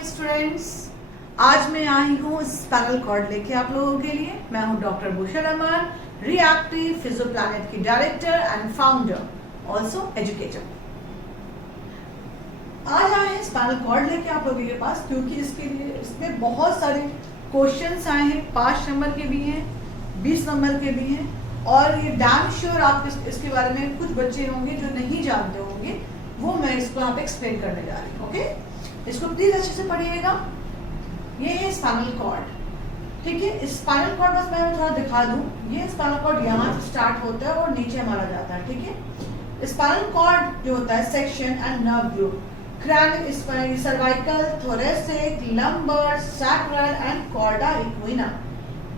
My students, आज मैं आई हूँ स्पाइनल कॉर्ड लेके आप लोगों के लिए। मैं हूँ डॉक्टर बुशरा रहमान, रिएक्टिव फिजियोप्लैनेट की director and founder, also educator. आज आए हैं स्पाइनल कॉर्ड लेके आप लोगों के पास क्योंकि इसके लिए इसमें बहुत सारे क्वेश्चंस आए हैं। 5 नंबर के भी हैं, 20 नंबर के भी हैं, और ये डैम श्योर आप इसके बारे में कुछ बच्चे होंगे जो नहीं जानते होंगे, वो मैं इसको यहाँ पे एक्सप्लेन करने जा रही हूँ। ओके, इसको प्लीज अच्छे से पढ़िएगा। ये है स्पाइनल कॉर्ड, ठीक है। स्पाइनल कॉर्ड बस मैं थोड़ा दिखा दूं। ये स्पाइनल कॉर्ड यहाँ से स्टार्ट होता है और नीचे हमारा जाता है, ठीक है। स्पाइनल कॉर्ड जो होता है section and nerve group, cranial, cervical, thoracic, lumbar, sacral and chorda equina.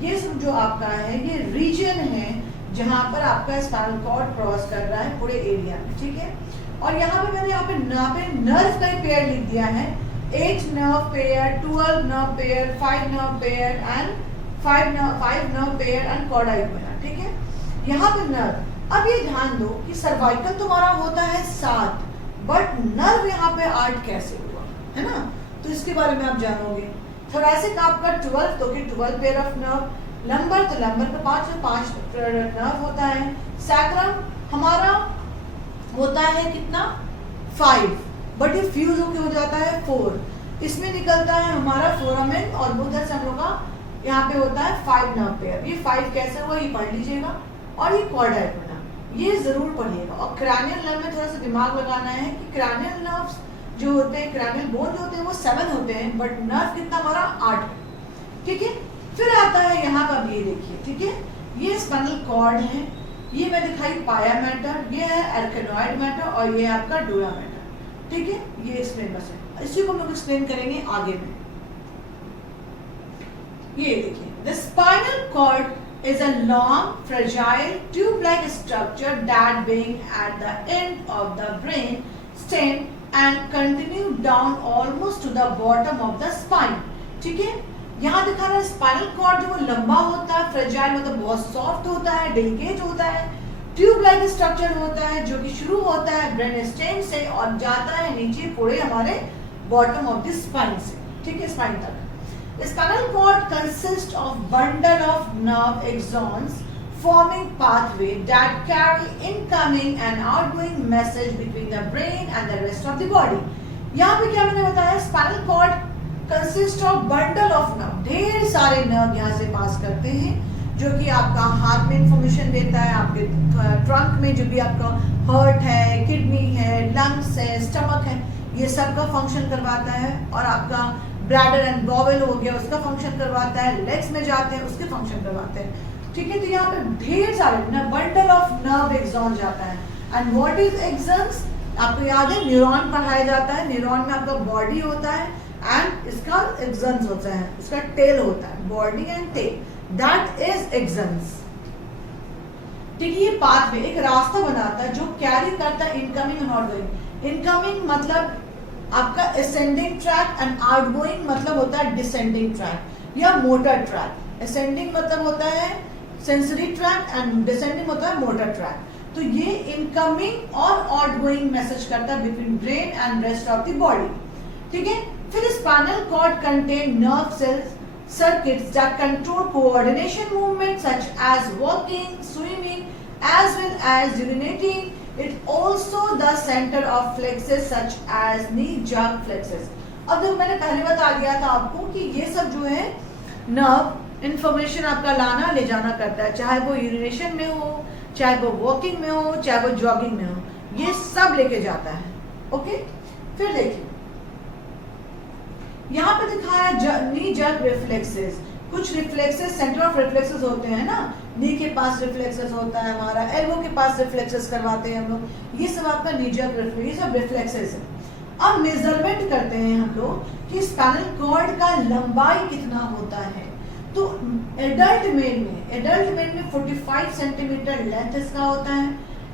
ये सब जो आपका है ये रीजन है जहां पर आपका स्पाइनल कॉर्ड क्रॉस कर रहा है पूरे एरिया में, ठीक है। और यहाँ पे मैंने यहाँ पे नर्व का पेयर लिख दिया है। 8 nerve pair, 12 nerve pair, 5 nerve pair and 5 nerve pair and chorda equina, ठीक है। यहाँ पे नर्व, अब ये ध्यान दो कि सर्वाइकल तुम्हारा होता है 7, बट नर्व यहाँ पे 8 कैसे हुआ, है ना। तो इसके बारे में आप जानोगे। थोरेसिक आपका 12, तो 12 पेयर ऑफ नर्व। लंबर, तो लंबर पे 5 नर्व होता है। सैक्रम हमारा होता है कितना, 5, बट ये फ्यूज होके हो जाता है 4। इसमें निकलता है हमारा फोरामेन, और उधर से हम लोग का यहाँ पे होता है 5 नर्व पेयर। ये 5 कैसे हुआ ये पढ़ लीजिएगा। और ये कॉर्डा इक्विना, ये जरूर पढ़िएगा। और क्रैनियल नर्व में थोड़ा सा दिमाग लगाना है कि क्रैनियल नर्व्स जो होते हैं, क्रैनियल बोन जो होते हैं वो 7 होते हैं, बट नर्व कितना हमारा 8, ठीक है। फिर आता है यहाँ पर, ये देखिए, ठीक है। ये स्पाइनल कॉर्ड है, ये मैं दिखाई पाया मैटर, ये है एर्केनॉइड मैटर, और ये है आपका डूरा मैटर, ठीक है। ये एक्सप्लेन बस है, इसी को हम लोग एक्सप्लेन करेंगे आगे में। ये देखिए, the spinal cord is a long fragile tube like structure that being at the end of the brain stem and continue down almost to the bottom of the spine, ठीक है। यहाँ दिखा रहा है स्पाइनल कॉर्ड जो वो लंबा होता है, फ्रेजाइल मतलब बहुत सॉफ्ट होता है, डेलिकेट होता है, ट्यूब-like स्ट्रक्चर होता है जो कि शुरू होता है ब्रेन स्टेम से और जाता है नीचे पूरे हमारे बॉटम ऑफ द स्पाइन से, ठीक है, स्पाइन तक। Spinal cord consist of bundle of nerve axons forming pathway that carry incoming and outgoing message between the brain and the rest of the body। यहाँ पे क्या मैंने बताया, spinal cord consist of bundle of nerve, ढेर सारे nerve यहाँ से पास करते हैं जो कि आपका हार्ट में इंफॉर्मेशन देता है, आपके ट्रंक में जो भी आपका हार्ट है, किडनी है, लंग्स है, स्टमक है, ये सब का फंक्शन करवाता है। और आपका ब्लैडर एंड बॉवेल हो गया, उसका फंक्शन करवाता है। लेग्स में जाते हैं, उसके फंक्शन करवाते हैं, ठीक है। तो यहाँ पे ढेर सारे बंडल ऑफ नर्व एक्सॉन जाता है। एंड व्हाट इज एक्सॉन्स, आपको याद है न्यूरॉन पढ़ाया जाता है। न्यूरॉन में आपका बॉडी होता है एंड इसका एक्सॉन्स होता है, इसका टेल होता है, body and tail, that is axons, ठीक है। ये पाथवे एक रास्ता बनाता है जो कैरी करता है इनकमिंग एंड आउटगोइंग। इनकमिंग मतलब आपका असेंडिंग ट्रैक एंड आउटगोइंग मतलब होता है डिसेंडिंग ट्रैक या मोटर ट्रैक। असेंडिंग मतलब होता है सेंसरी ट्रैक एंड डिसेंडिंग होता है मोटर ट्रैक। तो ये इनकमिंग और आउटगोइंग मैसेज करता है between brain and rest of the body, ठीक है। फिर spinal cord contain nerve cells circuits that control coordination movements such as walking, swimming, as well as urinating. It also the center of flexes such as knee jerk flexes। अब देखो मैंने पहले बता दिया था आपको कि ये सब जो है नर्व इंफॉर्मेशन आपका लाना ले जाना करता है, चाहे वो यूरिनेशन में हो, चाहे वो वॉकिंग में हो, चाहे वो जॉगिंग में हो, ये सब लेके जाता है, ओके। फिर देखिए यहाँ पे दिखाया नी जर्क रिफ्लेक्सेस। कुछ रिफ्लेक्सेस सेंटर ऑफ रिफ्लेक्सेस होते हैं ना, नी के पास रिफ्लेक्सेस होता है, हमारा एल्बो के पास रिफ्लेक्सेस करवाते हैं हम लोग, ये सब आपका नी जर्क रिफ्लेक्स, ये सब रिफ्लेक्सेस है। अब मेजरमेंट करते हैं हम लोग कि स्पाइनल कॉर्ड का लंबाई कितना होता है। तो एडल्ट मेल में 45 सेंटीमीटर लेंथ इसका होता है।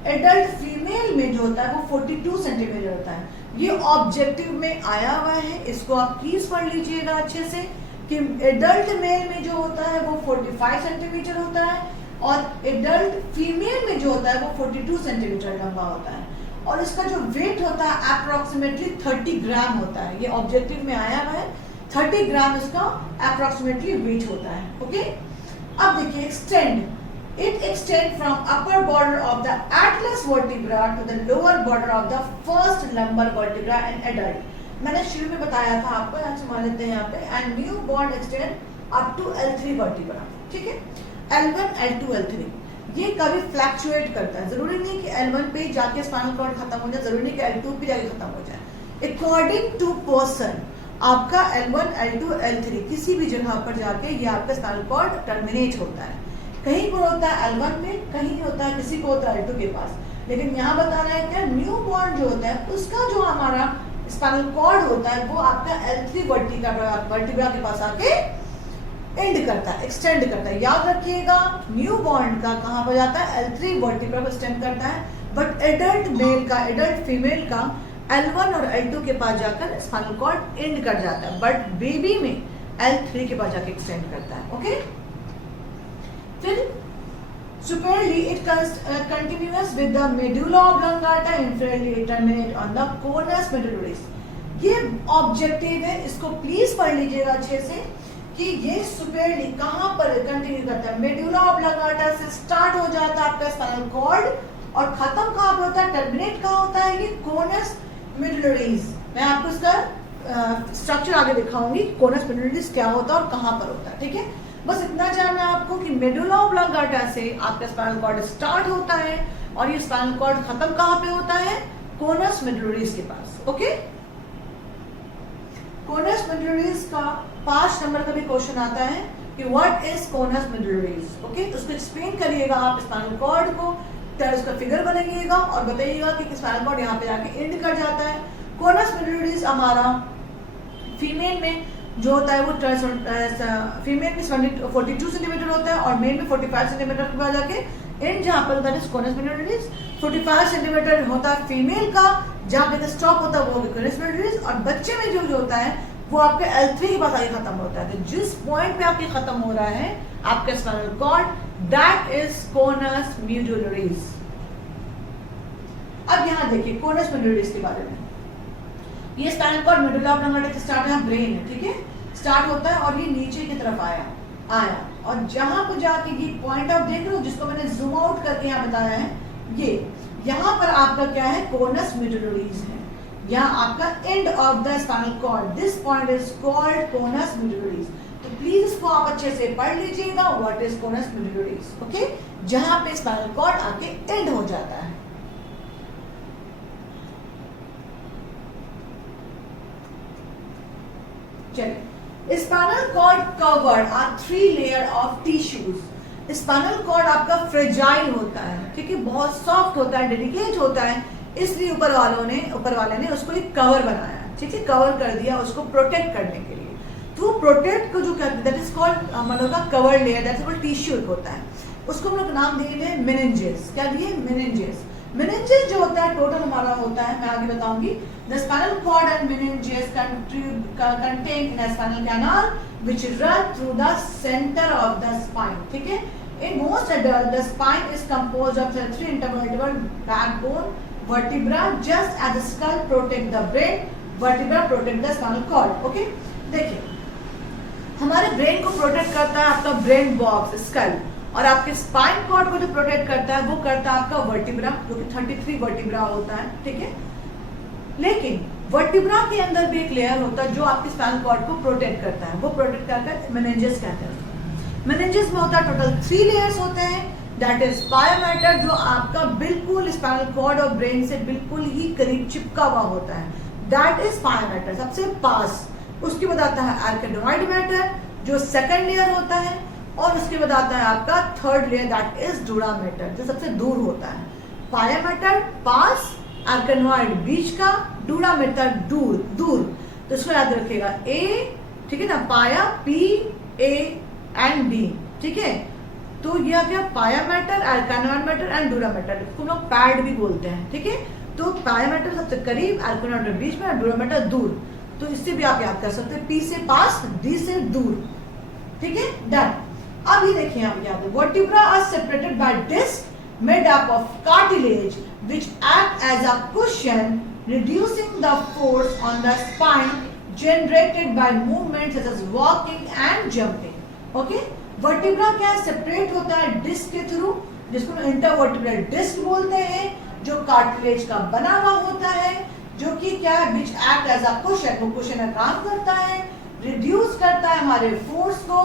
एडल्ट फीमेल में जो होता है वो 42 सेंटीमीटर होता है। ये ऑब्जेक्टिव में आया हुआ है, इसको आप प्लीज पढ़ लीजिएगा अच्छे से कि एडल्ट मेल में जो होता है वो 45 सेंटीमीटर होता है और एडल्ट फीमेल में जो होता है वो 42 सेंटीमीटर लंबा होता है। और इसका जो वेट होता है अप्रोक्सीमेटली 30 ग्राम होता है। ये ऑब्जेक्टिव में आया हुआ है, 30 ग्राम इसका अप्रोक्सीमेटली वेट होता है। ओके, अब देखिए extend, it extends from upper border of the atlas vertebra to the lower border of the first lumbar vertebra in adult। मैंने शुरू में बताया था आपको, यहाँ से मान लेते हैं यहाँ पे, and new bone extend up to L3 vertebra। ठीक है, L1, L2, L3 ये कभी फ्लैक्चुएट करता है, जरूरी नहीं कि L1 पे जाके स्पाइनल कॉर्ड खत्म हो जाए, जरूरी नहीं कि L2 पे जाके खत्म हो जाए। अकॉर्डिंग टू पर्सन आपका L1, L2, L3 किसी भी जगह पर जाके ये आपका स्पाइनल कॉर्ड टर्मिनेट होता है। कहीं पर होता है L1 में, कहीं होता है, किसी को होता है L2 के पास, लेकिन यहाँ बता रहा है क्या, न्यू बॉर्न जो होता है उसका जो हमारा स्पाइनल कॉर्ड होता है वो आपका L3 वर्टिब्रा के पास आके एंड करता है, एक्सटेंड करता है। याद रखिएगा, न्यू बॉर्न का कहाँ पर जाता है, L3 वर्टिब्रा को एक्सटेंड करता है, बट एडल्ट मेल का, एडल्ट फीमेल का L1 और L2 के पास जाकर स्पाइनल कॉर्ड एंड कर जाता है, बट बेबी में L3 के पास जाकर एक्सटेंड करता है। ओके, फिर superiorly it continuous with the medulla oblongata, inferiorly it terminate on the conus medullaris। ये ऑब्जेक्टिव है, इसको प्लीज पढ़ लीजिएगा अच्छे से कि ये superiorly कहाँ पर कंटिन्यू करता है, मेडुला ऑब्लोंगाटा से स्टार्ट हो जाता है आपका स्पाइनल कॉर्ड और खत्म कहाँ पे होता है, टर्मिनेट कहाँ होता है, ये कोनस मेडुलरीज। मैं आपको इसका स्ट्रक्चर आगे दिखाऊंगी, कोनस मेडुलरीज क्या होता है और कहाँ पर होता है। ठीक है, बस इतना जानना है आपको कि मेडुला ऑब्लोंगाटा से आपका स्पाइनल कॉर्ड स्टार्ट होता है और ये स्पाइनल कॉर्ड खत्म कहाँ पे होता है, कोनस मेडुलरीज के पास। ओके, कोनस मेडुलरीज का 5 नंबर का भी क्वेश्चन आता है कि what is conus medullaris. Okay, तो उसको एक्सप्लेन करिएगा आप स्पाइनल कॉर्ड को, फिर उसका फिगर बनाइएगा और बताइएगा कि स्पाइनल कॉर्ड यहाँ पे जाके एंड कर जाता है। कोनस मेडुलरीज हमारा फीमेल में जो होता है वो फीमेल में 42 सेंटीमीटर होता है और मेल में 45 सेंटीमीटर के बाद जाके एंड जहाँ पर होता है कोनस मेडुलरीज। 45 सेंटीमीटर होता है फीमेल का, जहाँ पे स्टॉप होता है वो कोनस मेडुलरीज, और बच्चे में जो होता है वो आपके L3 के पास आगे खत्म होता है। तो जिस पॉइंट पे आपके खत्म हो रहा है आपका spinal cord, that is conus medullaris. अब यहाँ देखिए कोनस मेडुलरीज के बारे में, ये स्पाइनल कॉर्ड मेडुला ऑब्लोंगाटा से स्टार्ट है, ब्रेन है, ठीक है, स्टार्ट होता है और ये नीचे की तरफ आया और जहां पर जाके ये पॉइंट आप देख रहे हो जिसको मैंने जूम आउट करके यहाँ बताया है, ये यहाँ पर आपका क्या है, कोनस मेडुलरीज है, यहाँ आपका end of the spinal cord, this point is called conus medullaris. तो प्लीज इसको आप अच्छे से पढ़ लीजिएगा, what is conus medullaris. Okay, जहां पे स्पाइनल कॉर्ड आके एंड हो जाता है। Spinal cord covered are 3 layer of tissues. Spinal cord आपका फ्रेजाइल होता है, ठीक है, बहुत सॉफ्ट होता है, डेलिकेट होता है, इसलिए ऊपर वाले ने उसको एक कवर बनाया, ठीक है, कवर कर दिया उसको प्रोटेक्ट करने के लिए। तो प्रोटेक्ट को जो कहते हैं दैट इज कॉल्ड मतलब का cover layer, that is called tissue होता है, उसको हम लोग नाम दिए मेनिंजेस। क्या दिए, मेनिंजेस। मेनिंजेस जो होता है टोटल हमारा होता है, मैं आगे बताऊंगी। The spinal cord and meninges contain in a spinal canal which run through the centre of the spine, ठीक है। In most adult the spine is composed of 3 intervertebral backbone vertebra, just as the skull protect the brain, vertebra protect the spinal cord। Okay, देखिए हमारे brain को protect करता है आपका brain box, school, और आपके स्पाइन कॉर्ड को जो प्रोटेक्ट करता है वो करता है आपका वर्टिब्रा, जो कि 33 वर्टिब्रा होता है, ठीक है। लेकिन वर्टिब्रा के अंदर भी एक लेयर होता है जो आपके स्पाइनल कॉर्ड को प्रोटेक्ट करता है, वो प्रोटेक्ट करता है मेनिंजेस कहते हैं। मेनिंजेस में होता है टोटल 3 लेयर्स होते हैं, दैट इज पाया मैटर, जो आपका बिल्कुल स्पाइनल कॉर्ड और ब्रेन से बिल्कुल ही करीब चिपका हुआ होता है, दैट इज पाया मैटर, सबसे पास। उसके बाद आता है आर्किडोनाइड मैटर जो सेकंड लेयर होता है, और उसके बाद आता है आपका third layer that is dura mater जो सबसे दूर होता है। पाया मैटर पास, आर्किडोनाइड बीच का, डूरा मैटर दूर दूर। तो इसको याद रखिएगा, ए, ठीक है ना, पाया पी ए एंड डी, ठीक है। तो ये आ गया पाया मैटर, आर्किडोनाइड मैटर एंड डूरा मैटर, इसको लोग पैड भी बोलते हैं, ठीक है। तो पाया मैटर सबसे करीब, आर्किडोनाइड बीच में, डूरा मैटर दूर। तो इससे भी आप याद कर सकते हैं, पी से पास, डी से दूर, ठीक है, डन। अब ये देखिए आप याद है, vertebra are separated by disc made up of cartilage which act as a cushion, reducing the force on the spine generated by movements such as walking and jumping. Okay? Vertebra क्या है? Separate होता है disc के through, जिसको intervertebral disc बोलते हैं, जो cartilage का बना हुआ होता है, जो कि क्या है? Which act as a cushion, वो कुशन का काम करता है, रिड्यूस करता है हमारे फोर्स को,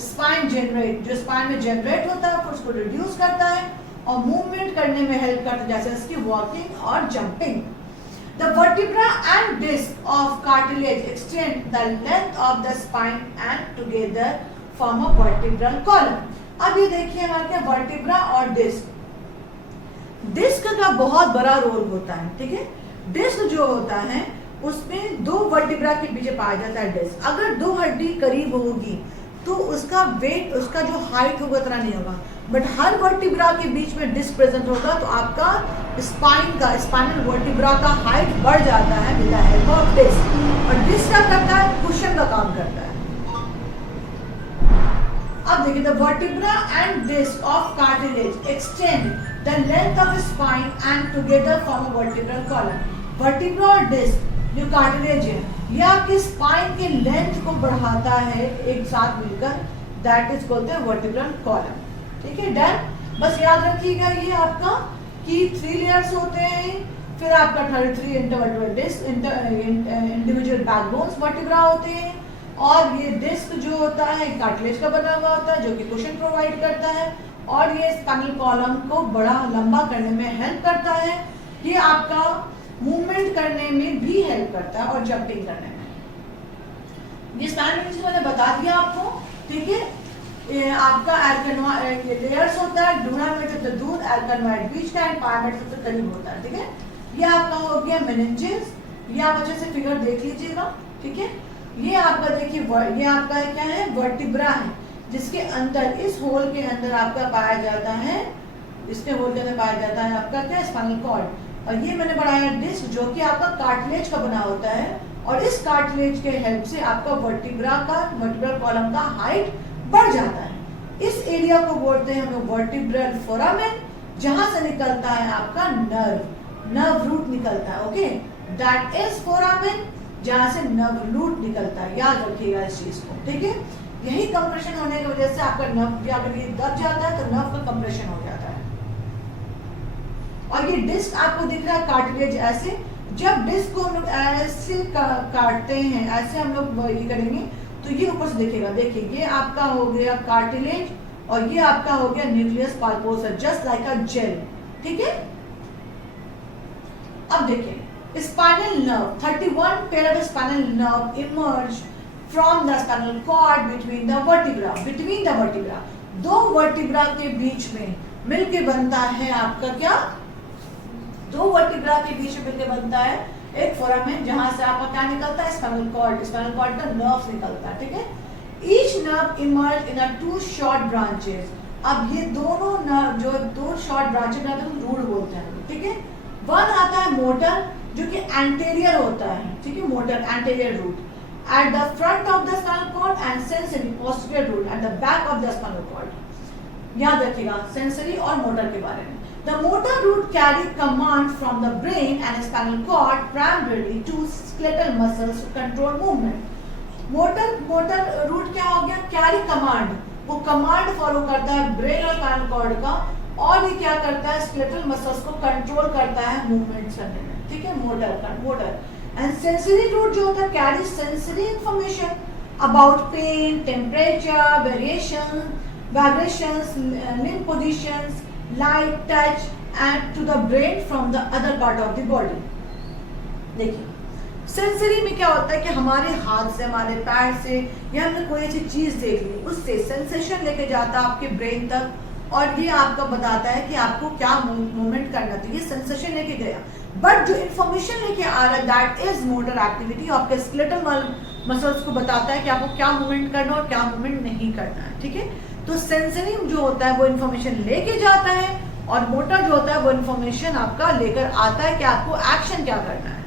स्पाइन जनरेट, जो स्पाइन में जनरेट होता है फोर्स को रिड्यूस करता है और मूवमेंट करने में हेल्प करता है, जैसे इसकी वॉकिंग और jumping. The vertebra and disc of cartilage extend the length of the spine and together form a vertebral column. अब ये देखिए हमारे क्या वर्टिब्रा और डिस्क. डिस्क का बहुत बड़ा रोल होता है, ठीक है. डिस्क जो होता है उसमें दो वर्टिब्रा के बीच पाया जाता है डिस्क. अगर दो हड्डी करीब होगी तो उसका वेट, उसका जो हाइट होगा उतना नहीं होगा, बट हर वर्टिब्रा के बीच में डिस्क प्रेजेंट होगा तो आपका स्पाइन का, स्पाइनल वर्टिब्रा का हाइट बढ़ जाता है with the help of disc. और डिस्क क्या करता है? कुशन का काम करता है. अब देखिए, the vertebra and disc of cartilage extend the length of spine and together form a vertebral column. Vertebra और डिस्क जो कार्टिलेज है ये आपकी स्पाइन के लेंथ को बढ़ाता है एक साथ मिलकर, दैट इज बोलते हैं वर्टिब्रल कॉलम. ठीक है, डन. बस याद रखिएगा ये आपका कि 3 लेयर्स होते हैं, फिर आपका 33 intervertebral disc, individual backbones vertebra होते हैं, और ये डिस्क जो होता है कार्टिलेज का बना हुआ होता है जो कि कुशन प्रोवाइड करता है, और ये स्पाइनल कॉलम को बड़ा लंबा करने में हेल्प करता है. ये आपका मूवमेंट करने में भी हेल्प करता है और जंपिंग करने में. ये स्पाइनल मैंने बता दिया आपको. ठीक है, ये आपका लेयर्स होता है, डूरामेट ऑफ द दूध, एल्कनोइड बीच का, एंड पायमेट सबसे करीब होता है. ठीक है, ये आपका हो गया मेनिंजेस. ये आप अच्छे से फिगर देख लीजिएगा. ठीक है, ये आपका देखिए, ये आपका क्या है? वर्टिब्रा है, जिसके अंदर, इस होल के अंदर आपका पाया जाता है, इसके होल के अंदर पाया जाता है आपका क्या? Spinal cord. और ये मैंने बढ़ाया डिस्क जो कि आपका कार्टिलेज का बना होता है, और इस कार्टिलेज के हेल्प से आपका वर्टिब्रल कॉलम का हाइट बढ़ जाता है. इस एरिया को बोलते हैं हम लोग वर्टिब्रल फोरामेन, जहां से निकलता है आपका नर्व रूट निकलता है. ओके, दैट इज फोरामेन, जहां से नर्व रूट निकलता है. याद रखिएगा इस चीज को. ठीक है, यही कंप्रेशन होने की वजह से आपका नर्व, अगर ये दब जाता है तो नर्व का कंप्रेशन हो जाता है. और ये डिस्क आपको दिख रहा है कार्टिलेज ऐसे. जब डिस्क को हम लोग ऐसे काटते हैं, ऐसे हम लोग ये करेंगे तो ये ऊपर से दिखेगा. देखिए, ये आपका हो गया कार्टिलेज और ये आपका हो गया nucleus pulposus, just like a gel. ठीक है, अब देखिए, spinal nerve, 31 pair of spinal nerve emerge from the spinal cord between the vertebra. दो वर्टिब्रा के बीच में मिलके बनता है आपका क्या? दो वर्टिब्रा के बीच में मिलके बनता है एक फोरामेन, जहां से आपका क्या निकलता है? Spinal cord. स्पाइनल कॉर्ड का नर्व निकलता है. ठीक है, each nerve emerge in 2 short branches. अब ये दोनों नर्व जो 2 शॉर्ट ब्रांचेस रहते हैं रूट बोलते हैं. ठीक है, वन आता है मोटर जो कि एंटेरियर होता है. ठीक है, motor anterior root at the front of the spinal cord, and sensory posterior root at the back of the spinal cord. याद रखिएगा सेंसरी और मोटर के बारे में. The motor root carry command from the brain and spinal cord primarily to skeletal muscles to control movement. Motor root क्या हो गया? Carry command. वो कमांड फॉलो करता है ब्रेन और स्पाइनल कॉर्ड का, और ये क्या करता है? स्केलेटल मसल्स को कंट्रोल करता है मूवमेंट्स करने में. ठीक है, मोटर. एंड सेंसरी रूट जो होता है carry sensory information about pain, temperature, variation, vibrations, limb positions, light, touch and to the brain from the other part of the body. देखिए, सेंसरी में क्या होता है कि हमारे हाथ से, हमारे पैर से, या हमने कोई ऐसी चीज देख ली, उससे सेंसेशन लेके जाता है आपके ब्रेन तक, और ये आपका बताता है कि आपको क्या मूवमेंट करना चाहिए. सेंसेशन लेके गया, बट जो इंफॉर्मेशन लेके आ रहा है दैट इज मोटर एक्टिविटी. आपके स्केलेटल मसल्स को बताता है कि आपको क्या मूवमेंट करना और क्या मूवमेंट नहीं करना है. ठीक है, तो सेंसरी जो होता है वो इन्फॉर्मेशन लेके जाता है, और मोटर जो होता है वो इन्फॉर्मेशन आपका लेकर आता है कि आपको एक्शन क्या करना है.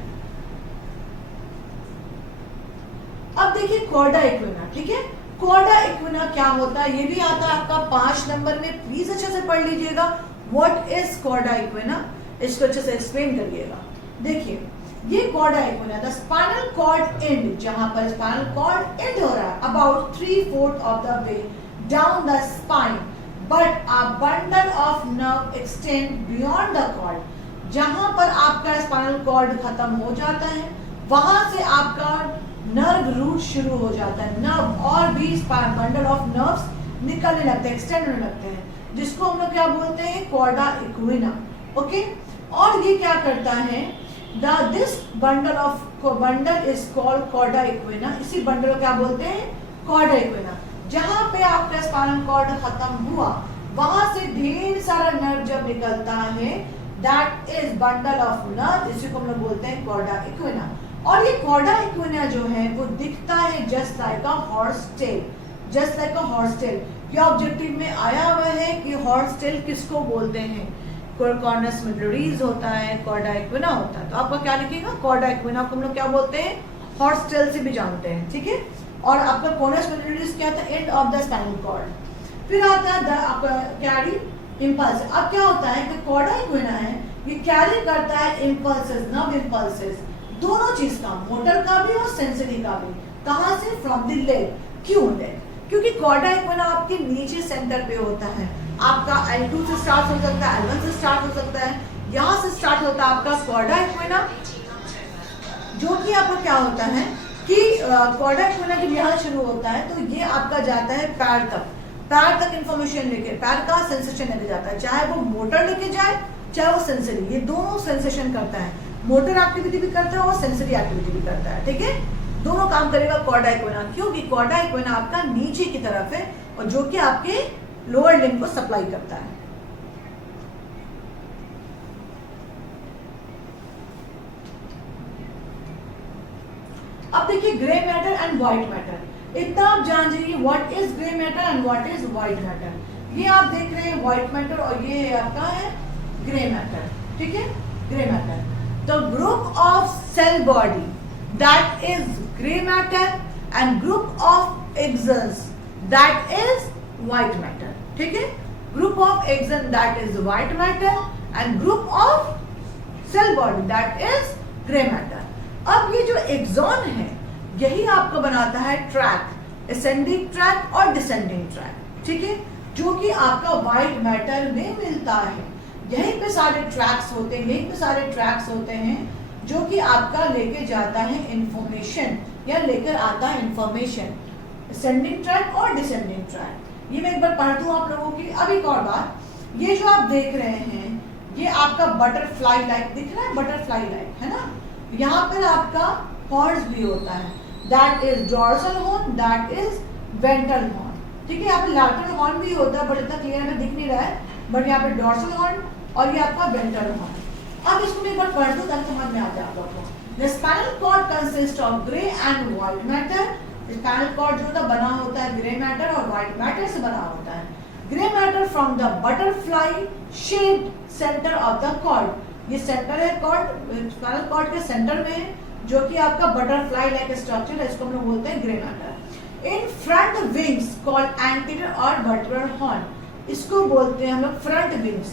अब देखिए कॉर्डा इक्विना. ठीक है, कॉर्डा इक्विना क्या होता है? ये भी आता है आपका 5 नंबर में, प्लीज अच्छे से पढ़ लीजिएगा. व्हाट इज कॉर्डा इक्विना, इसको अच्छे से एक्सप्लेन करिएगा। देखिए ये cauda equina, the spinal cord end, जहां पर स्पाइनल कॉर्ड एंड हो रहा है about 3/4 of the way down the spine, but a bundle of nerve extend beyond the cord, जहां पर आपका स्पाइनल कॉर्ड खत्म हो जाता है वहां से आपका नर्व रूट शुरू हो जाता है, नर्व और भी बंडल ऑफ नर्व्स निकलने लगते हैं, एक्सटेंड होने लगते हैं, जिसको हम लोग क्या बोलते हैं, कॉर्डा इक्विना। ओके, और ये क्या करता है, this bundle is called chorda equina, इसी बंडल को क्या बोलते हैं, कॉर्डा इक्विना। जहां पे आपका स्पाइनल कॉर्ड खत्म हुआ वहां से ढेर सारा नर्व जब निकलता है, that is bundle of nerve, इसी को हम लोग बोलते हैं कॉर्डा इक्विना। और ये कॉर्डा इक्विना जो है वो दिखता है just like a horse tail, just like a horse tail. ये ऑब्जेक्टिव में आया हुआ है कि हॉर्स टेल किसको बोलते हैं, कॉर्नस मिडलरीज होता है, कॉर्डा इक्विना होता है। तो आपका क्या लिखिएगा, कॉर्डा इक्विना को हम लोग क्या बोलते हैं, हॉर्स टेल से भी जानते हैं, ठीक है। और आपका कॉर्नस मिडलरीज क्या था, end of the spinal cord. फिर आता है आपका कैरी इम्पल्स। अब क्या होता है कि कॉर्डा इक्विना है, ये कैरी करता है इम्पल्सेस, नर्व इम्पल्सेस, दोनों चीज का, मोटर का भी और सेंसरी का भी। कहां से, फ्रॉम द लेग। क्यों लेग, क्योंकि कॉर्डा इक्विना आपके नीचे सेंटर पे होता है, आपका L2 से स्टार्ट हो सकता है, L1 से स्टार्ट हो सकता है, यहाँ से स्टार्ट होता है आपका कॉर्डा इक्विना, जो कि आपका क्या होता है कि कॉर्डा इक्विना जब यहाँ शुरू होता है तो ये आपका जाता है पैर तक इंफॉर्मेशन लेके, पैर का सेंसेशन लेके जाता है, चाहे वो मोटर लेके जाए चाहे वो सेंसरी, ये दोनों सेंसेशन करता है, मोटर एक्टिविटी भी करता है और सेंसरी एक्टिविटी भी करता है, ठीक है। दोनों काम करेगा कॉर्डा इक्विना, क्योंकि कॉर्डा इक्विना आपका नीचे की तरफ है और जो कि आपके लोअर लिम्ब को सप्लाई करता है। अब देखिए grey matter and white matter, इतना आप जान जाइए what is grey matter and what is white matter. ये आप देख रहे हैं व्हाइट मैटर और ये आपका है ग्रे मैटर, ठीक है। Grey matter, the group of cell body that is grey matter and group of axons that is white matter, ठीक है। Group of axon that is white matter and group of cell body that is grey matter. अब ये जो axon है यही आपको बनाता है ट्रैक, असेंडिंग ट्रैक और डिसेंडिंग ट्रैक, ठीक है, जो कि आपका व्हाइट मैटर में मिलता है। यहीं पे सारे ट्रैक्स होते हैं, यहीं पे सारे ट्रैक्स होते हैं जो कि आपका लेके जाता है इंफॉर्मेशन या लेकर आता है इंफॉर्मेशन, असेंडिंग ट्रैक और डिसेंडिंग ट्रैक। ये मैं एक बार पढ़ दूं आप लोगों की। अब एक और बात, ये जो आप देख रहे हैं ये आपका बटरफ्लाई लाइक दिख रहा है, बटरफ्लाई लाइक है ना, यहाँ पर आपका हॉर्न्स भी होता है, that is dorsal horn, that is ventral horn, ठीक है। यहाँ पे लैटरल हॉर्न भी होता है बट इतना क्लियर हमें दिख नहीं रहा है, बट यहाँ पे डॉर्सल हॉर्न और ये आपका वेंट्रल हॉर्न। अब इसको मैं एक बार पढ़ दूं ताकि समझ में आ जाए आप लोगों को। The spinal cord consist of grey and white matter. Spinal cord जो होता है बना होता है ग्रे मैटर और व्हाइट मैटर से बना होता है। Grey matter from the butterfly shaped centre of the cord, ये सेंटर है कॉर्ड, स्पाइनल कॉर्ड के सेंटर में है जो कि आपका बटरफ्लाई लाइक स्ट्रक्चर है, इसको हम लोग बोलते हैं grey matter. In front wings called anterior और वर्टिब्रल हॉर्न, इसको बोलते हैं हम लोग फ्रंट विंग्स,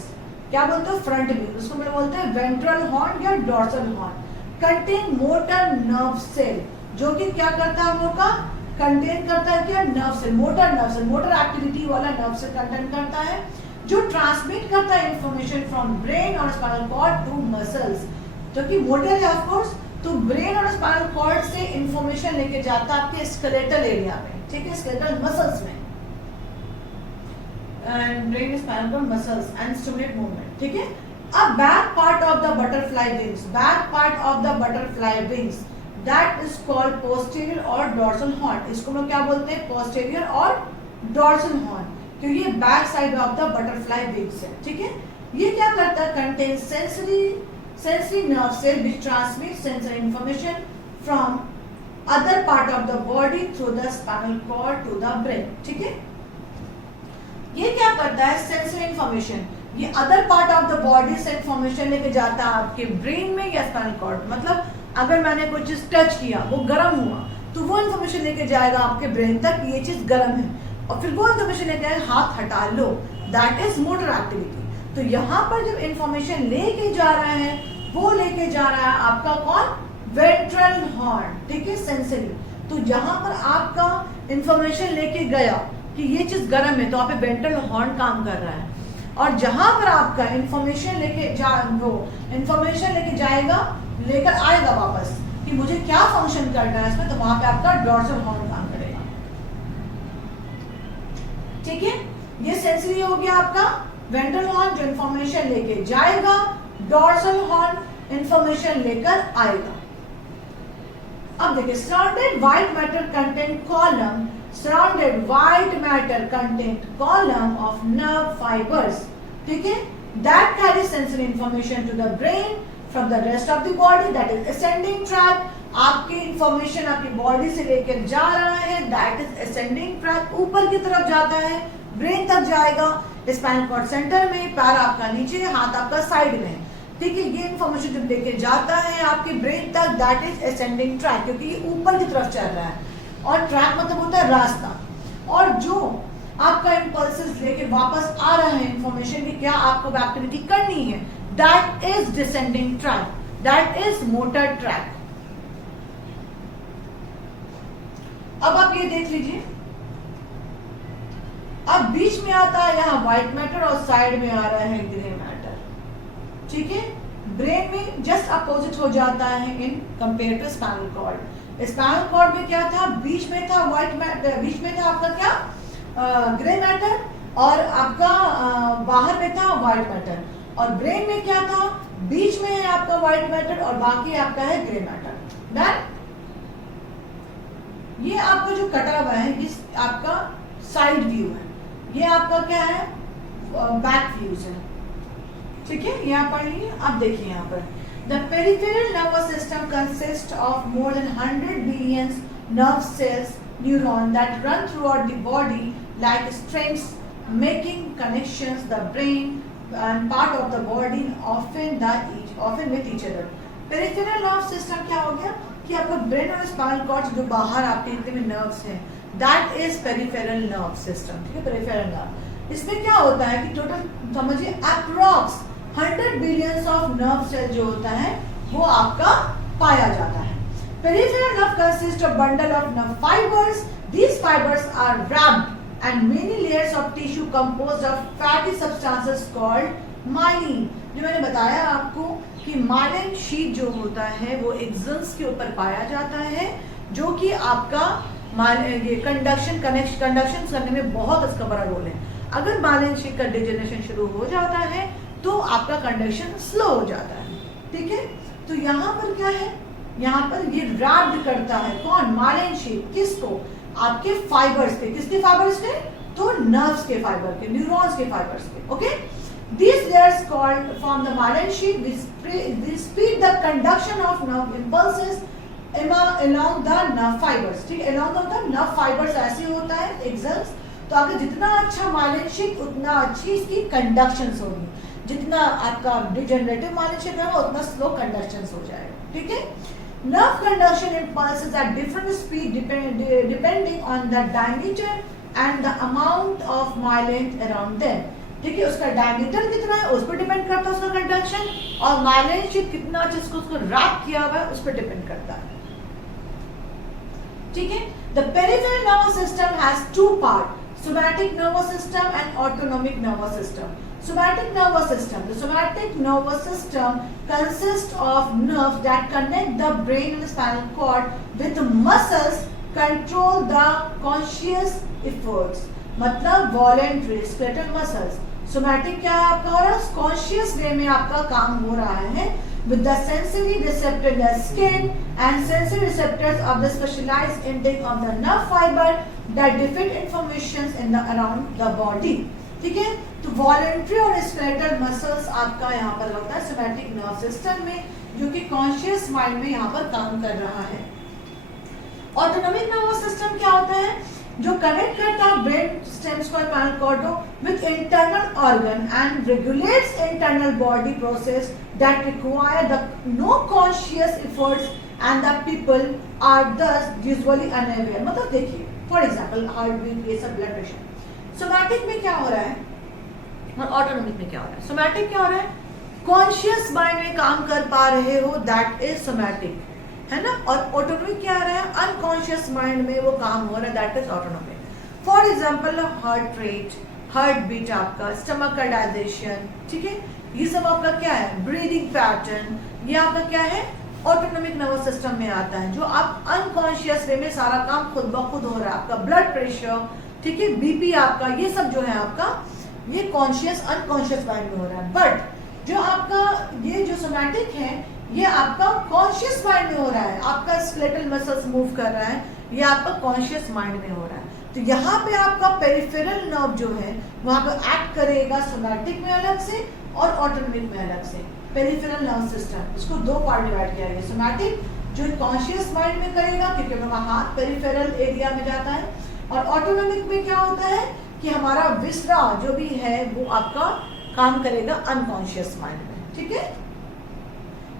क्या बोलते हैं फ्रंट विंग, उसको हम लोग बोलते हैं वेंट्रल हॉर्न या dorsal horn. Contain motor nerve cell, जो कि क्या करता है हम लोग का, कंटेन करता है क्या, nerve cell, motor nerve cell, motor activity वाला नर्व सेल कंटेन करता है, जो ट्रांसमिट करता है इंफॉर्मेशन फ्रॉम ब्रेन और स्पाइनल कॉर्ड टू मसल्स, जो कि मोटर है ऑफ कोर्स, तो ब्रेन और स्पाइनल कॉर्ड से इंफॉर्मेशन लेके जाता है आपके स्केलेटल एरिया में, ठीक है, स्केलेटल मसल्स में, and brain spinal cord muscles and stimulate movement, ठीक है। अब back part of the butterfly wings, back part of the butterfly wings that is called posterior और डॉर्सल हॉर्न, इसको हम लोग क्या बोलते हैं, पोस्टीरियर और डॉर्सल हॉर्न, क्योंकि ये back side of the butterfly wings है, ठीक है। ये क्या करता है, contain sensory nerve cell which transmit sensory information from other part of the body through the spinal cord to the brain, ठीक है। ये क्या करता है, सेंसरी इंफॉर्मेशन, ये other part of the body से इंफॉर्मेशन लेके जाता है आपके ब्रेन में या स्पाइनल कॉर्ड, मतलब अगर मैंने कोई चीज टच किया वो गर्म हुआ तो वो इंफॉर्मेशन लेके जाएगा आपके ब्रेन तक, ये चीज गर्म है, और फिर वो इंफॉर्मेशन लेके हाथ हटा लो, दैट इज मोटर एक्टिविटी। तो यहाँ पर जब इंफॉर्मेशन लेके जा रहा है वो लेके जा रहा है आपका कौन, वेंट्रल हॉर्न, ठीक है, सेंसरी। तो यहाँ पर आपका इंफॉर्मेशन लेके गया कि ये चीज गर्म है, तो आप वेंट्रल हॉर्न काम कर रहा है। और जहां पर आपका इंफॉर्मेशन लेके जाएगा, लेकर आएगा वापस कि मुझे क्या फंक्शन करना है इसमें, तो वहां पे आपका डॉर्सल हॉर्न काम करेगा, ठीक है। ये सेंसरी हो गया आपका वेंट्रल हॉर्न जो इंफॉर्मेशन लेके जाएगा, डॉर्सल हॉर्न इंफॉर्मेशन लेकर आएगा। अब देखिए surrounded white matter content column, surrounded white matter content column of nerve fibers, ठीक है, that carry sensory information to the brain from the rest of the body, that is ascending track। आपकी information आपकी body से लेकर जा रहा है, that is ascending track, ऊपर की तरफ जाता है, ब्रेन तक जाएगा, स्पाइनल कॉर्ड सेंटर में, पैर आपका नीचे, हाथ आपका साइड में, ठीक है। ये इंफॉर्मेशन जब लेके जाता है आपके ब्रेन तक, that is ascending track, क्योंकि ये ऊपर की तरफ चल रहा है, और ट्रैक मतलब होता है रास्ता। और जो आपका इंपल्सेस लेके वापस आ रहा है इंफॉर्मेशन की क्या आपको एक्टिविटी करनी है, that is descending tract, that is motor track. अब आप ये देख लीजिए, अब बीच में आता है यहाँ व्हाइट मैटर और साइड में आ रहा है ग्रे मैटर, ठीक है। ब्रेन में जस्ट अपोजिट हो जाता है in compare to spinal cord. Spinal cord में क्या था, बीच में था व्हाइट मैटर, बीच में था आपका क्या, ग्रे मैटर, और आपका बाहर में था व्हाइट मैटर। और ब्रेन में क्या था, बीच में है आपका व्हाइट मैटर और बाकी आपका है ग्रे मैटर। दैट ये आपका जो कटा हुआ है ये आपका साइड व्यू है, ये आपका क्या है, बैक व्यूज है, ठीक है। यहाँ पढ़ लीजिए, अब देखिए यहाँ पर the peripheral nervous system consists of more than 100 billion nerve cells, neurons that run throughout the body like strings, making connections the brain and part of the body, often with each other। peripheral nerve system क्या हो गया कि आपका brain और spinal cord जो बाहर आपके जितने भी नर्व्स हैं, that is peripheral nerve system, ठीक है। peripheral nerve, इसमें क्या होता है कि टोटल समझिए approx 100 billions of nerve cell जो होता है वो आपका पाया जाता है। Peripheral nerve consists of bundle of nerve fibers. These fibers are wrapped and many layers of tissue composed of fatty substances called myelin। जो मैंने बताया आपको कि माइलिन शीट जो होता है वो एक्सन्स के ऊपर पाया जाता है, जो कि आपका ये कंडक्शन करने में बहुत इसका बड़ा रोल है। अगर माइलिन शीट का डिजेनरेशन शुरू हो जाता है तो आपका कंडक्शन स्लो हो जाता है, ठीक है। तो यहाँ पर क्या है, यहाँ पर ये रैप्ड करता है कौन, माइलिन शीट, किसको, आपके फाइबर्स पे, किसके फाइबर्स पे, तो नर्व्स के फाइबर के, न्यूरॉन्स के फाइबर्स के, okay. These layers called from the myelin sheet we speed the conduction of nerve impulses along the nerve fibers, ठीक है। along the nerve fibers ऐसे होता है एक्सन्स। तो अगर जितना अच्छा माइलिन शीट उतना अच्छी इसकी कंडक्शंस होगी, जितना आपका डिजेनरेटिव माइलिन शीट होगा उतना स्लो कंडक्शंस हो जाएगा, ठीक है। Nerve conduction impulses at different speed depending on the diameter and the amount of myelin around them, ठीक है। उसका डायमीटर कितना है उस पर डिपेंड करता है उसका कंडक्शन, और माइलिन शीट कितना जिसको उसको रैप किया हुआ है उस पर डिपेंड करता है, ठीक है। The peripheral nervous system has two part, somatic nervous system and autonomic nervous system। Somatic nervous system, the somatic nervous system consists of nerves that connect the brain and the spinal cord with muscles control the conscious efforts, मतलब voluntary skeletal muscles। somatic क्या है आपका, हो रहा है conscious वे में आपका काम हो रहा है with the sensory receptor in the skin and sensory receptors of the specialized intake of the nerve fiber that different informations in the around the body, ठीक है। तो वॉलेंट्री और स्केलेटल मसल्स आपका यहाँ पर होता है सोमैटिक नर्व सिस्टम में, जो कि कॉन्शियस माइंड में यहाँ पर काम कर रहा है। ऑटोनॉमिक नर्वस सिस्टम क्या होता है, जो कनेक्ट करता है ब्रेन स्टेम्स को spinal cord with internal organ and regulates internal body process that require the no conscious efforts and the people are thus usually unaware। मतलब देखिए फॉर एग्जाम्पल हार्ट बीट, ये सब ब्लड प्रेशर, सोमैटिक में क्या हो रहा है, और ऑटोनोमिक में क्या हो रहा है? सोमैटिक क्या हो रहा है? कॉन्शियस माइंड में काम कर पा रहे हो, दैट इज सोमैटिक, है ना। और ऑटोनोमिक क्या आ रहा है? अनकॉन्शियस माइंड में वो काम हो रहा है, that is autonomic. For example heart rate, heart beat आपका, स्टमक का डाइजेशन, ठीक है, ये सब आपका क्या है? ब्रीदिंग पैटर्न, ये आपका क्या है? ऑटोनोमिक नर्वस सिस्टम में आता है, जो आप अनकॉन्शियस वे में सारा काम खुद ब खुद हो रहा है। आपका ब्लड प्रेशर, ठीक है, बीपी आपका, ये सब जो है आपका ये कॉन्शियस अनकॉन्शियस माइंड में हो रहा है। बट जो आपका ये जो सोमैटिक है ये आपका कॉन्शियस माइंड में हो रहा है, आपका स्केलेटल मसल्स मूव कर रहा है, ये आपका कॉन्शियस माइंड में हो रहा है। तो यहाँ पे आपका पेरिफेरल नर्व जो है वहां पे एक्ट करेगा सोमैटिक में अलग से और ऑटोनोमिक में अलग से। पेरिफेरल नर्व सिस्टम, इसको दो पार्ट डिवाइड किया गया, सोमैटिक जो कॉन्शियस माइंड में करेगा क्योंकि वहां हाथ पेरिफेरल एरिया में जाता है, और ऑटोनोमिक में क्या होता है कि हमारा विसरा जो भी है वो आपका काम करेगा अनकॉन्शियस माइंड में, ठीक है।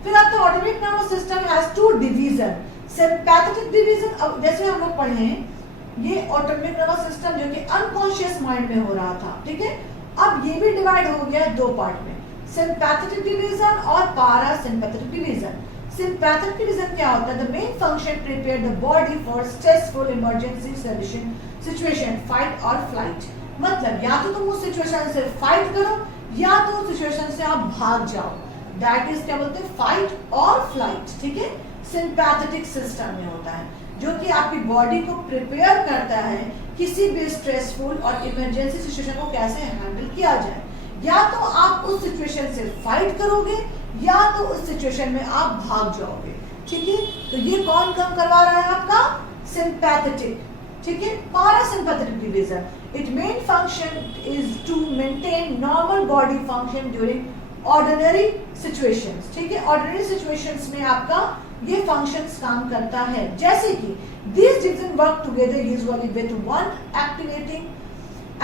फिर आपका autonomic nervous system has two division, sympathetic division. अब जैसे हम लोग पढ़े ये ऑटोनोमिक नर्वस सिस्टम जो कि अनकॉन्शियस माइंड में हो रहा था, ठीक है, अब ये भी डिवाइड हो गया है दो पार्ट में, सिंपैथेटिक डिवीजन और पैरासिम्पैथेटिक डिवीजन। सिंपैथेटिक डिवीजन क्या होता है? The main function prepare the body for stressful emergency situation, fight और फ्लाइट। मतलब या तो तुम उस सिचुएशन से फाइट करो या तो उस सिचुएशन से आप भाग जाओ, दैट इज क्या बोलते हैं? फाइट और फ्लाइट, ठीक है। सिंपैथेटिक सिस्टम में होता है जो कि आपकी बॉडी को प्रिपेयर करता है किसी भी स्ट्रेसफुल और इमरजेंसी सिचुएशन को कैसे हैंडल किया जाए। या तो आप उस सिचुएशन से फाइट करोगे या तो उस सिचुएशन में आप भाग जाओगे, ठीक है। तो ये कौन काम करवा रहा है? आपका सिंपैथेटिक, ठीक है। Parasympathetic division, it main function is to maintain normal body function during ordinary situations, ठीक है। ऑर्डिनरी सिचुएशंस में आपका ये फंक्शंस काम करता है, जैसे कि these divisions work together usually with one activating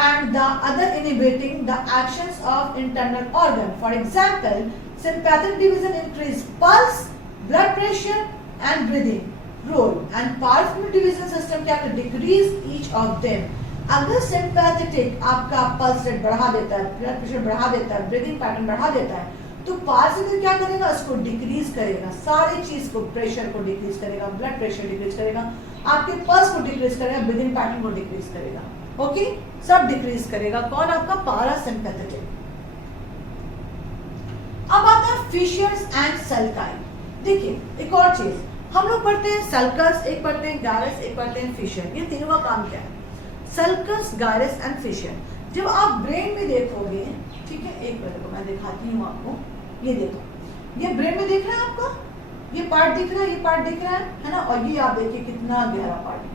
and the other inhibiting the actions of internal organ. For example, sympathetic division increase pulse, blood pressure and breathing role, and parasympathetic division system क्या करता है? Decrease each of them. अगर sympathetic आपका pulse rate बढ़ा देता है, blood pressure बढ़ा देता है, ब्रीदिंग पैटर्न बढ़ा देता है, तो पैरासिम्पैथेटिक क्या करेगा? इसको डिक्रीज करेगा, सारी चीज को, प्रेशर को डिक्रीज करेगा, ब्लड प्रेशर डिक्रीज करेगा, आपके पल्स को डिक्रीज करेगा, ब्रीदिंग पैटर्न को डिक्रीज करेगा, ओके, सब डिक्रीज करेगा। कौन? आपका पैरासिम्पैथेटिक। अब आता है फिशर्स एंड सल्काई। देखिए एक और चीज, हम लोग पढ़ते हैं सल्कस, एक पढ़ते हैं गायरस, एक पढ़ते हैं फिशर। ये तीनों का काम क्या है? Sulcus, gyrus and fissure. जब आप ब्रेन में देखोगे, ठीक है, एक मिनट को मैं दिखाती हूँ आपको, ये देखो, ये ब्रेन में देख रहा है आपका, ये पार्ट दिख रहा है, ये पार्ट दिख रहा है ना, और ये आप देखिए कितना गहरा पार्ट है।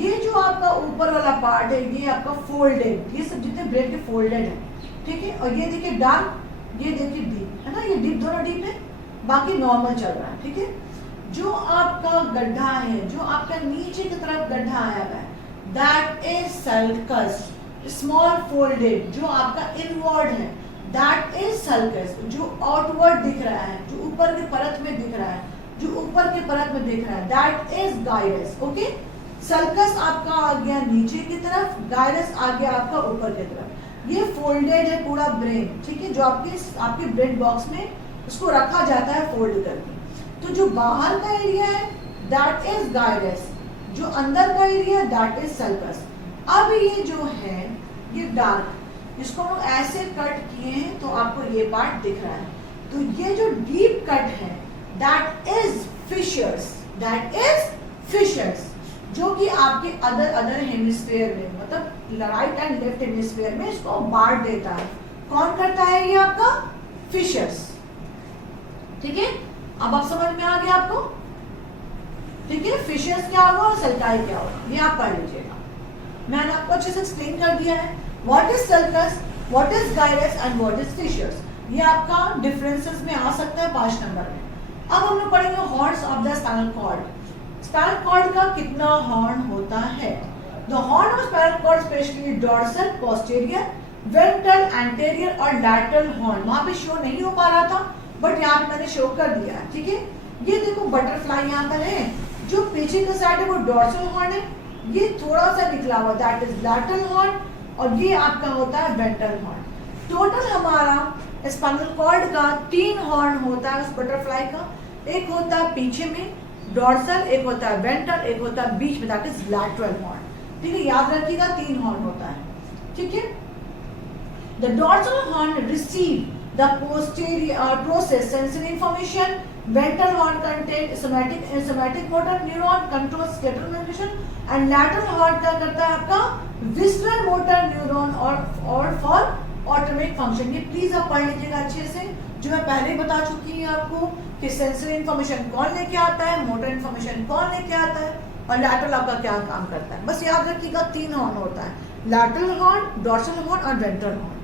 ये जो आपका ऊपर वाला पार्ट है ये आपका फोल्डेड, ये सब जितने ब्रेन के फोल्डेड है, ठीक है। और ये देखिए डार्क, ये देखिए डीप, है ना, ये डीप, दोनों डीप है, बाकी नॉर्मल चल रहा है, ठीक है। जो आपका गड्ढा है, जो आपका नीचे की तरफ गड्ढा आया हुआ है, that is sulcus, small folded, जो आपका इनवर्ड है, दैट इज सल्कस। जो आउटवर्ड दिख रहा है, जो ऊपर के परत में दिख रहा है, जो ऊपर के परत में दिख रहा है, that is gyrus, okay. Sulcus आपका आ गया नीचे की तरफ, गायरस आ गया आपका ऊपर की तरफ। ये फोल्डेड है पूरा ब्रेन, ठीक है, जो आपके ब्रेन बॉक्स में उसको रखा जाता है फोल्ड करके। तो जो बाहर का एरिया है दैट इज गायरस, जो अंदर का एरिया दैट इज सल्कस। अब ये जो है ये डार्क, इसको हम ऐसे कट किए हैं तो आपको ये पार्ट दिख रहा है। तो ये जो डीप कट है that is fissures, that is fissures, जो कि आपके अदर हेमिस्फीयर में, मतलब राइट एंड लेफ्ट हेमिस्फीयर में इसको बांट देता है। कौन करता है? ये आपका फिशर्स, ठीक है। अब आप समझ में आ गया आपको, ठीक है। फिशर्स क्या होगा और सल्काई क्या होगा, ये आप पढ़ लीजिएगा, मैंने आपको अच्छे से एक्सप्लेन कर दिया है। What is sulcus, what is gyrus and what is fissures, ये आपका डिफरेंसेस में आ सकता है 5 नंबर में। अब हम लोग पढ़ेंगे horns of the spinal cord. Spinal cord का कितना हॉर्न होता है? The horn of spinal cord specially dorsal, posterior, ventral, anterior और लैटरल हॉर्न। वहां पे शो नहीं हो पा रहा था बट यहाँ पे मैंने शो कर दिया है, ठीक है। ये देखो बटरफ्लाई यहाँ पर है, जो पीछे का साइड है वो डोर्सल हॉर्न है, ये थोड़ा सा निकला हुआ दैट इज लैटरल हॉर्न, और ये आपका होता है वेंट्रल हॉर्न। टोटल हमारा स्पाइनल कॉर्ड का 3 हॉर्न होता है उस बटरफ्लाई का। एक होता है पीछे में डॉर्सल, एक होता है वेंट्रल, एक होता है बीच में, दैट इज लैटरल हॉर्न। ठीक है, याद रखिएगा 3 हॉर्न होता है। ठीक है, the dorsal horn receive the posterior process sensory information. Ventral horn contain somatic motor neuron controls skeletal motion and lateral horn क्या करता है आपका visceral motor neuron और for autonomic function। ये प्लीज आप पढ़ लीजिएगा अच्छे से, जो मैं पहले बता चुकी हूँ आपको कि सेंसरी इंफॉर्मेशन कौन लेके आता है, मोटर इंफॉर्मेशन कौन लेके आता है और लैटरल आपका क्या काम करता है। बस याद रखिएगा 3 हॉर्न होता है, लैटरल हॉर्न, डॉर्सल हॉर्न और वेंट्रल हॉर्न।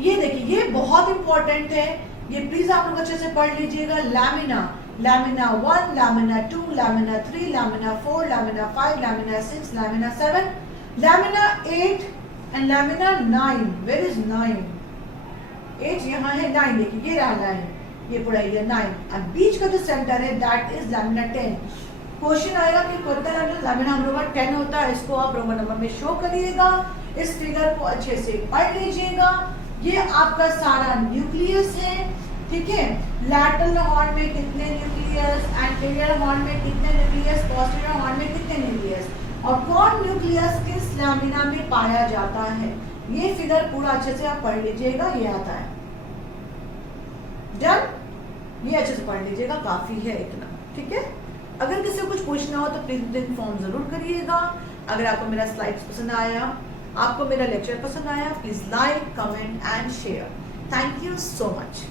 ये देखिए ये बहुत इंपॉर्टेंट है, ये प्लीज आप लोग अच्छे से पढ़ लीजिएगा। Lamina, lamina 1, lamina 2, lamina 3, lamina 4, lamina 5, lamina 6, lamina 7, lamina 8 and lamina 9। Where is 9? 8 यहाँ है, 9 देखिए ये रहा 9, ये पूरा ये 9 और बीच का जो सेंटर है दैट इज लैमिना 10। क्वेश्चन आएगा कि कोता लैमिना हम लोग का 10 होता है, इसको आप रोमन नंबर में शो करिएगा। इस फिगर को अच्छे से पढ़ लीजिएगा। ये आपका सारा न्यूक्लियस है। ठीक है, लैटरल हॉर्न में कितने न्यूक्लियस, एंटीरियर हॉर्न में कितने न्यूक्लियस, पोस्टीरियर हॉर्न में कितने न्यूक्लियस और कौन न्यूक्लियस किस लैमिना में पाया जाता है। ये फिगर पूरा अच्छे से आप पढ़ लीजिएगा, ये आता है। डन, ये अच्छे से पढ़ लीजिएगा, काफी है इतना। ठीक है, अगर किसी को कुछ पूछना हो तो प्लीज इन्फॉर्म जरूर करिएगा। अगर आपको मेरा स्लाइड्स पसंद आया, आपको मेरा लेक्चर पसंद आया, please like, comment and share. Thank you so much.